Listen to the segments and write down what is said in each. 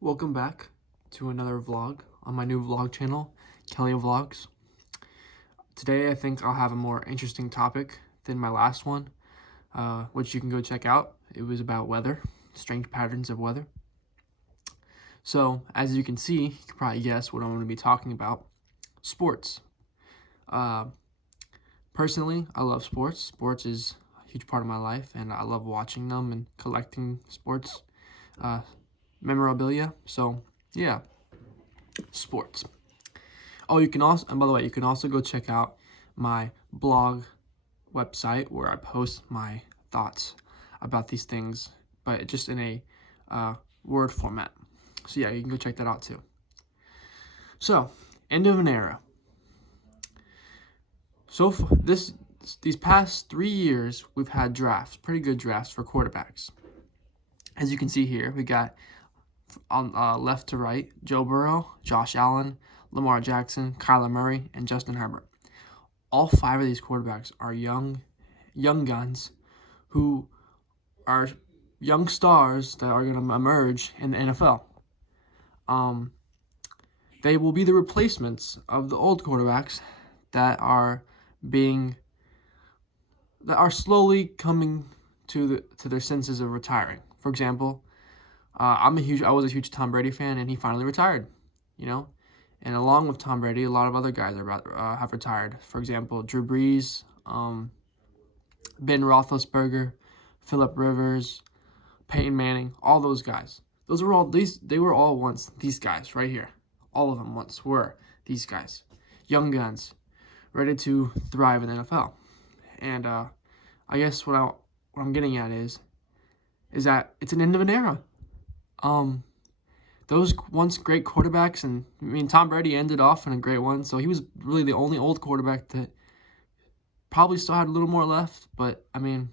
Welcome back to another vlog on my new vlog channel, Kelly Vlogs. Today I think I'll have a more interesting topic than my last one, which you can go check out. It was about weather, strange patterns of weather. So as you can see, you can probably guess what I'm going to be talking about. Sports. Uh, Personally, I love sports. Sports is a huge part of my life, and I love watching them and collecting sports memorabilia. So yeah, sports. Oh, you can also, and by the way, you can also go check out my blog website where I post my thoughts about these things, but just in a word format. So yeah, you can go check that out too. So, end of an era. So these past 3 years, we've had drafts, pretty good drafts for quarterbacks. As you can see here, we got on left to right, Joe Burrow, Josh Allen, Lamar Jackson, Kyler Murray, and Justin Herbert. All 5 of these quarterbacks are young guns who are young stars that are going to emerge in the NFL. They will be the replacements of the old quarterbacks that are slowly coming to their senses of retiring. For example, I was a huge Tom Brady fan, and he finally retired. And along with Tom Brady, a lot of other guys have retired. For example, Drew Brees, Ben Roethlisberger, Phillip Rivers, Peyton Manning, all those guys. They were all once these guys right here. All of them once were these guys. Young guns, ready to thrive in the NFL. And I guess what I'm getting at is that it's an end of an era. Those once great quarterbacks, and I mean, Tom Brady ended off in a great one, so he was really the only old quarterback that probably still had a little more left, but I mean,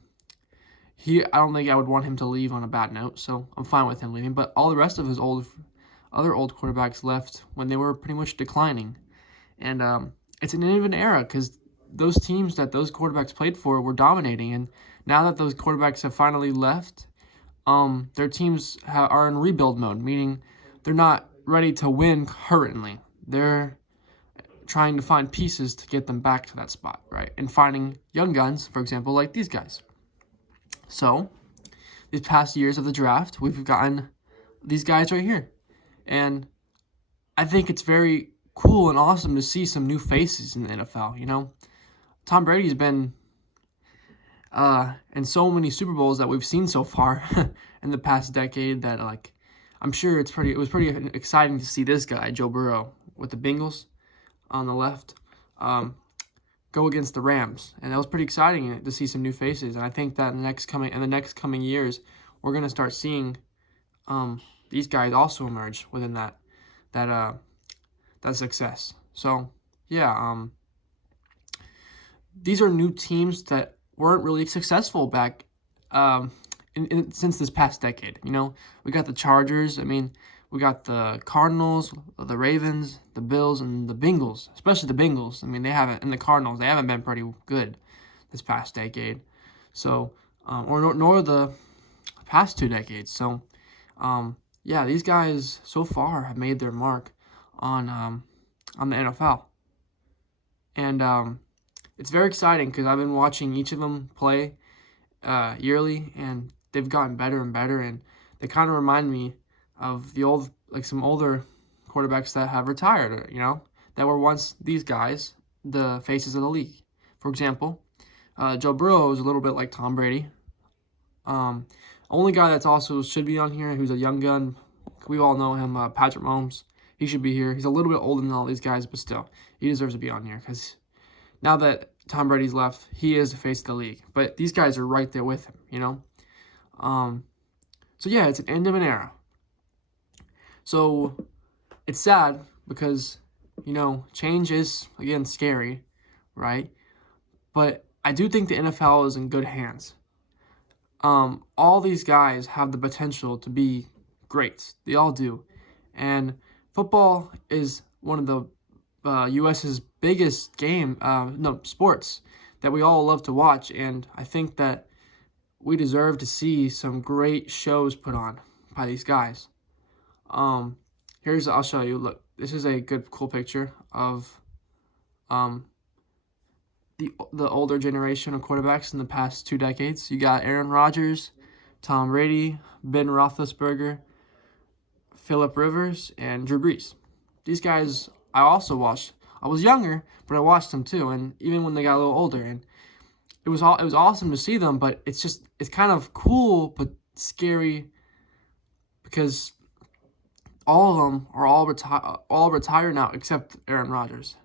I don't think I would want him to leave on a bad note, so I'm fine with him leaving. But all the rest of his other old quarterbacks left when they were pretty much declining, and it's an end of an era because those teams that those quarterbacks played for were dominating, and now that those quarterbacks have finally left, their teams are in rebuild mode, meaning they're not ready to win currently. They're trying to find pieces to get them back to that spot, right? And finding young guns, for example, like these guys. So, these past years of the draft, we've gotten these guys right here. And I think it's very cool and awesome to see some new faces in the NFL, Tom Brady's been in so many Super Bowls that we've seen so far in the past decade that, I'm sure it was pretty exciting to see this guy, Joe Burrow, with the Bengals on the left, go against the Rams, and that was pretty exciting to see some new faces. And I think that in the next coming years, we're gonna start seeing these guys also emerge within that success. So yeah, these are new teams that weren't really successful back since this past decade. We got the Chargers. I mean, we got the Cardinals, the Ravens, the Bills, and the Bengals, especially the Bengals. I mean, and the Cardinals, they haven't been pretty good this past decade. So, nor the past 2 decades. So, yeah, these guys so far have made their mark on the NFL. And it's very exciting because I've been watching each of them play yearly, and they've gotten better and better, and they kind of remind me of some older quarterbacks that have retired, that were once these guys, the faces of the league. For example, Joe Burrow is a little bit like Tom Brady. Only guy that's also should be on here, who's a young gun, we all know him, Patrick Mahomes. He should be here. He's a little bit older than all these guys, but still, he deserves to be on here because now that Tom Brady's left, he is the face of the league. But these guys are right there with him, So yeah, it's an end of an era. So it's sad because, change is, again, scary, right? But I do think the NFL is in good hands. All these guys have the potential to be great. They all do. And football is one of the U.S.'s biggest sports that we all love to watch. And I think that we deserve to see some great shows put on by these guys. Um, I'll show you. Look, this is a cool picture of um the older generation of quarterbacks in the past 2 decades. You got Aaron Rodgers, Tom Brady, Ben Roethlisberger, Philip Rivers, and Drew Brees. These guys I also watched. I was younger, but I watched them too, and even when they got a little older, and it was awesome to see them. But it's kind of cool but scary because all of them are all retired now except Aaron Rodgers.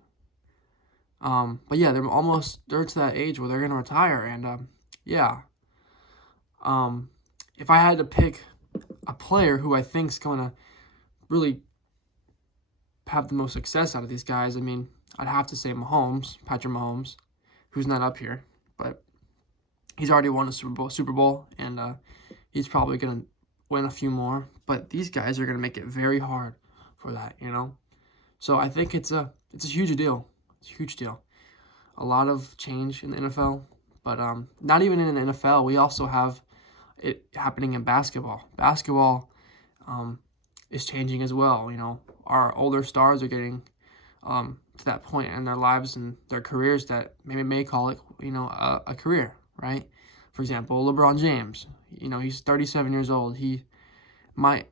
But yeah, they're to that age where they're gonna retire, and yeah. Um, if I had to pick a player who I think's gonna really have the most success out of these guys, I mean, I'd have to say Patrick Mahomes, who's not up here, but he's already won a Super Bowl, and he's probably gonna win a few more. But these guys are gonna make it very hard for that, you know. So I think it's a huge deal. It's a huge deal. A lot of change in the NFL, but not even in the NFL. We also have it happening in basketball. Basketball is changing as well. You know, our older stars are getting to that point in their lives and their careers that maybe may call it, you know, a career, right? For example, LeBron James. You know, he's 37 years old. He might,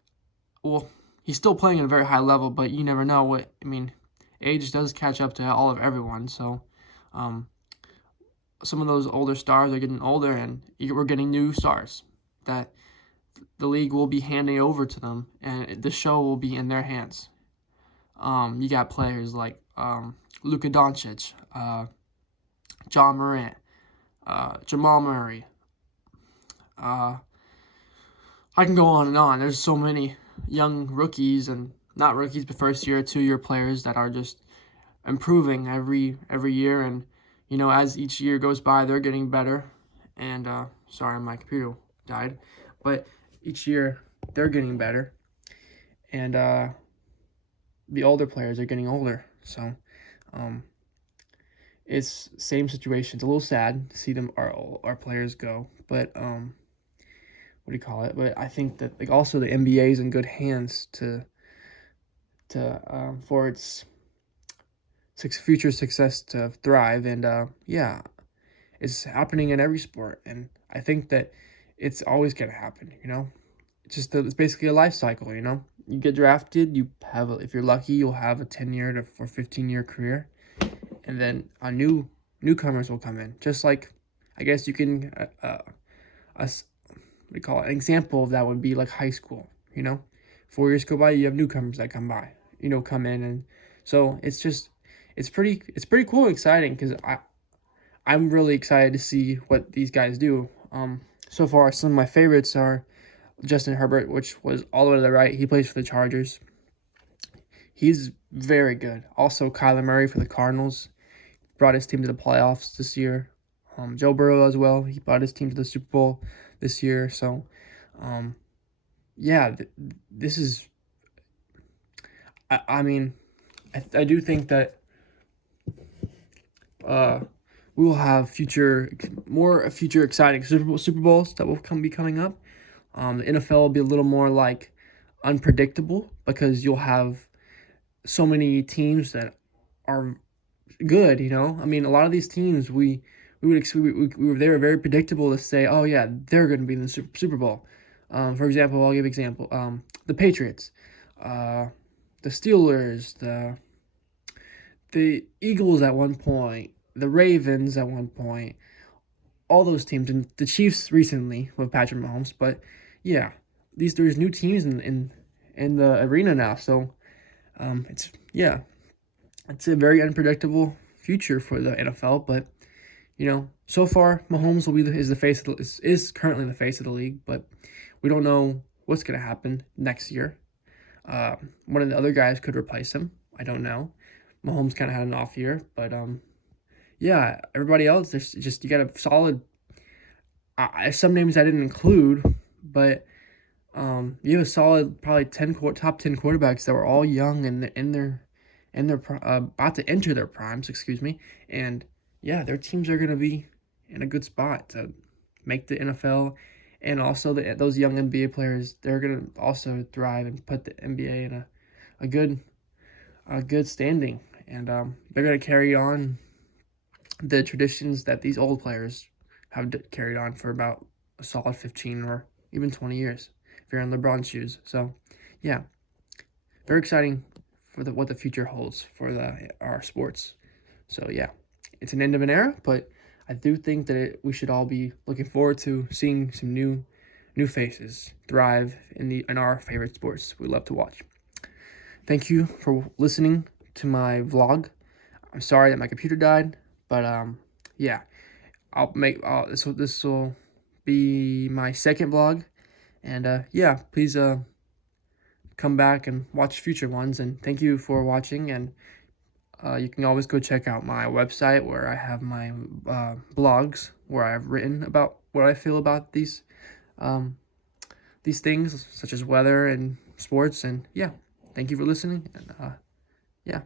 well, he's still playing at a very high level, but you never know what. I mean, age does catch up to all of everyone. So, um, some of those older stars are getting older, and we're getting new stars that the league will be handing over to them, and the show will be in their hands. You got players like Luka Doncic, John Morant, Jamal Murray. Uh, I can go on and on. There's so many young rookies and not rookies, but first year, 2 year players that are just improving every year, and you know as each year goes by, they're getting better. And sorry, my computer died, but each year they're getting better, and the older players are getting older. So um, it's same situation. It's a little sad to see them our players go, but what do you call it? But I think that like also the NBA is in good hands to for its future success to thrive, and yeah, it's happening in every sport, and I think that it's always gonna happen. You know, it's basically a life cycle. You know, you get drafted, if you're lucky, you'll have a 10 year or 15 year career, and then newcomers will come in. Just like, I guess you can what do you call it? An example of that would be like high school. You know, 4 years go by, you have newcomers that come by. You know, come in, and so it's pretty cool and exciting because I'm really excited to see what these guys do. So far, some of my favorites are Justin Herbert, which was all the way to the right. He plays for the Chargers. He's very good. Also, Kyler Murray for the Cardinals brought his team to the playoffs this year. Joe Burrow as well. He brought his team to the Super Bowl this year. So, yeah, this is. I mean, I do think that we will have future exciting Super Bowls that will be coming up. The NFL will be a little more like unpredictable because you'll have so many teams that are good. You know, I mean, a lot of these teams they were very predictable to say, oh yeah, they're going to be in the Super Bowl. For example, I'll give example. The Patriots, the Steelers, the Eagles at one point, the Ravens at one point, all those teams, and the Chiefs recently with Patrick Mahomes. But yeah, there's new teams in the arena now, so it's a very unpredictable future for the NFL. But you know, so far Mahomes is currently the face of the league, but we don't know what's gonna happen next year. One of the other guys could replace him. I don't know. Mahomes kind of had an off year, but yeah, everybody else, there's just you got a solid. Some names I didn't include, but you have a solid probably top 10 quarterbacks that were all young and in their about to enter their primes. Excuse me, and yeah, their teams are gonna be in a good spot to make the NFL And also those young NBA players, they're gonna also thrive and put the NBA in a good standing, and they're gonna carry on the traditions that these old players have carried on for about a solid 15 or even 20 years if you're in LeBron's shoes. So, yeah, very exciting for what the future holds for our sports. So, yeah, it's an end of an era, but I do think that we should all be looking forward to seeing some new faces thrive in our favorite sports we love to watch. Thank you for listening to my vlog. I'm sorry that my computer died, but yeah, this will be my second vlog, and yeah, please come back and watch future ones. And thank you for watching. And you can always go check out my website where I have my blogs where I've written about what I feel about these things such as weather and sports. And yeah, thank you for listening. And yeah.